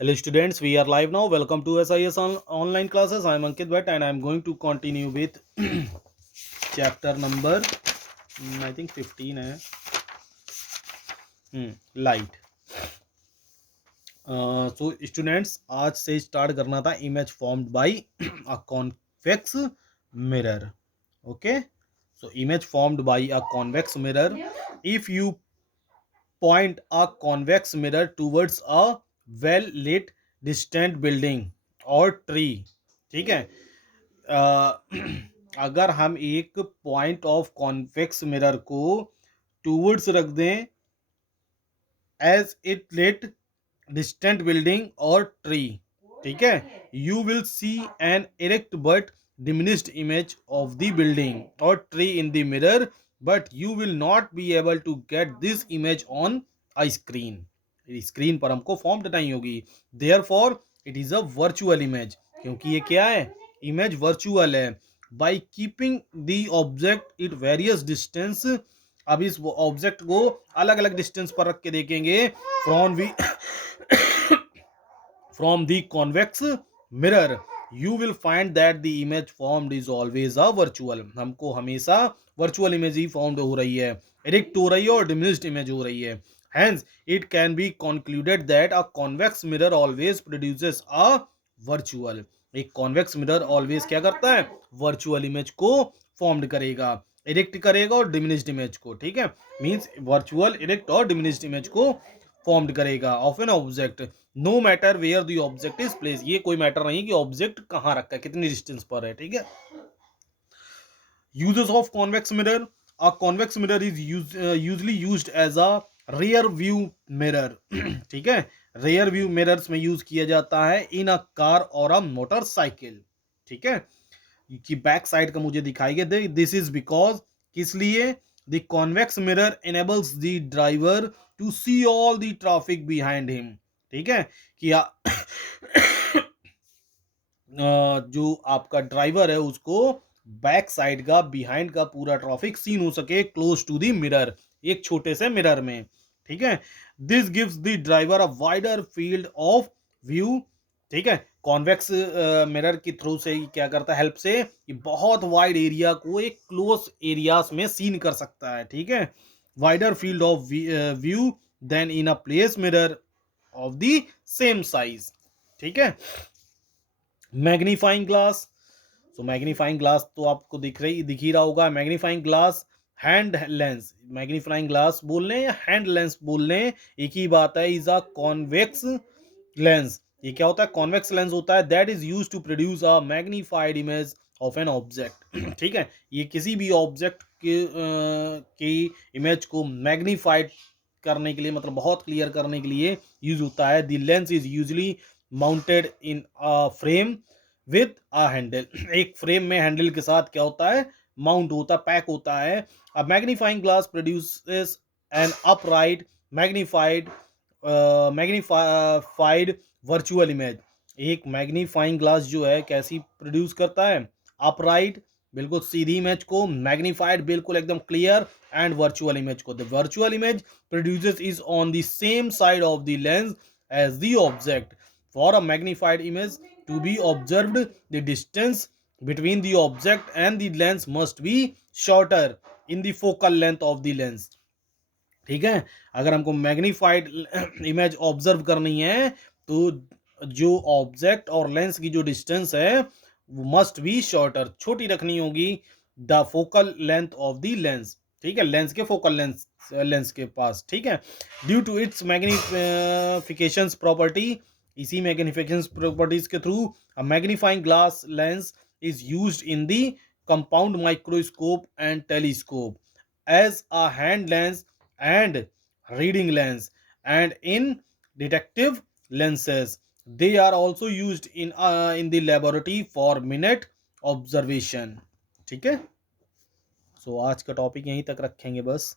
Hello students, we are live now. Welcome to SIS online classes. I am Ankit Bhatt and I am going to continue with chapter number I think 15 है light. So students, आज से start करना था image formed by a convex mirror. Okay, so image formed by a convex mirror. If you point a convex mirror towards a well lit distant building or tree, ठीक है, अगर हम एक point of convex mirror को towards रख दें as it lit distant building और tree, ठीक है, you will see an erect but diminished image of the building or tree in the mirror, but you will not be able to get this image on a screen. Screen पर हमको form नहीं होगी. therefore it is a virtual image. क्योंकि ये क्या है, image virtual है. By keeping the object it various distance. अब इस ऑब्जेक्ट को अलग अलग डिस्टेंस पर रख के देखेंगे from the convex mirror, you will find that the image formed is always a virtual. हमको हमेशा वर्चुअल इमेज ही फॉर्म हो रही है, एडिक्ट हो रही है और डिमिनिश्ड इमेज हो रही है. Hence, it can be concluded that a convex mirror always produces a virtual. एक कॉन्वेक्स मिरर ऑलवेज क्या करता है, वर्चुअल इमेज को फॉर्म्ड करेगा, एडिक्ट करेगा और डिमिनिश्ड इमेज को, ठीक है, मींस वर्चुअल एडिक्ट और डिमिनिश्ड इमेज को फॉर्म्ड करेगा of an object no matter where the object is place. ये कोई मैटर नहीं कि ऑब्जेक्ट कहां रखा है, कितनी डिस्टेंस पर है, ठीक है. Uses of convex mirror. A convex mirror is usually used as a rear view mirror. ठीक है, रियर व्यू मिरर्स में यूज किया जाता है इन अ कार और अ मोटरसाइकिल, ठीक है, कि बैक साइड का मुझे दिखाई गया. दिस इज बिकॉज, किस लिए, the convex mirror enables the driver to see all the traffic behind him. ठीक है, कि जो आपका ड्राइवर है उसको बैक साइड का, बिहाइंड का पूरा ट्रैफिक सीन हो सके क्लोज टू द मिरर, एक छोटे से मिरर में, ठीक है. This gives the driver a wider field of view. ठीक है, कॉन्वेक्स मिरर के थ्रू से क्या करता है, हेल्प से ये बहुत वाइड एरिया को एक क्लोज एरियाज में सीन कर सकता है, ठीक है, wider field of view than in a plane mirror of the same size, ठीक है. Magnifying glass. सो मैग्नीफाइंग ग्लास तो आपको दिख ही रहा होगा. Magnifying glass, hand lens. Magnifying glass बोल लें या हैंड लेंस बोल लें, एक ही बात है. Is a convex lens. ये क्या होता है, कॉन्वेक्स लेंस होता है. That is used to produce a magnified image of an object. ठीक है, ये किसी भी ऑब्जेक्ट की इमेज को मैग्नीफाइड करने के लिए, मतलब बहुत क्लियर करने के लिए यूज होता है. The lens is usually mounted in a frame with a handle. एक फ्रेम में हैंडल के साथ क्या होता है, माउंट होता है, पैक होता है. A magnifying glass produces an upright magnified magnified virtual image. एक मैग्नीफाइंग ग्लास जो है कैसी प्रोड्यूस करता है, अपराइट, बिल्कुल सीधी इमेज को, मैग्नीफाइड बिल्कुल एकदम क्लियर, एंड वर्चुअल इमेज को. The virtual image produces is on the same side of the lens as the object. For a magnified image to be observed, the distance between the object and the lens must be shorter in the focal length of the lens. ठीक है, अगर हमको magnified image observe करनी है तो जो object और lens की जो डिस्टेंस है वो मस्ट बी शॉर्टर, छोटी रखनी होगी, the focal length of the lens. ठीक है, लेंस के फोकल लेंस के पास, ठीक है. Due to its magnification property, इसी मैग्निफिकेशन प्रॉपर्टीज के through a magnifying glass lens is used in the compound microscope and telescope as a hand lens and reading lens and in detective lenses. They are also used in the laboratory for minute observation. ठीक है, सो आज का topic यहीं तक रखेंगे बस.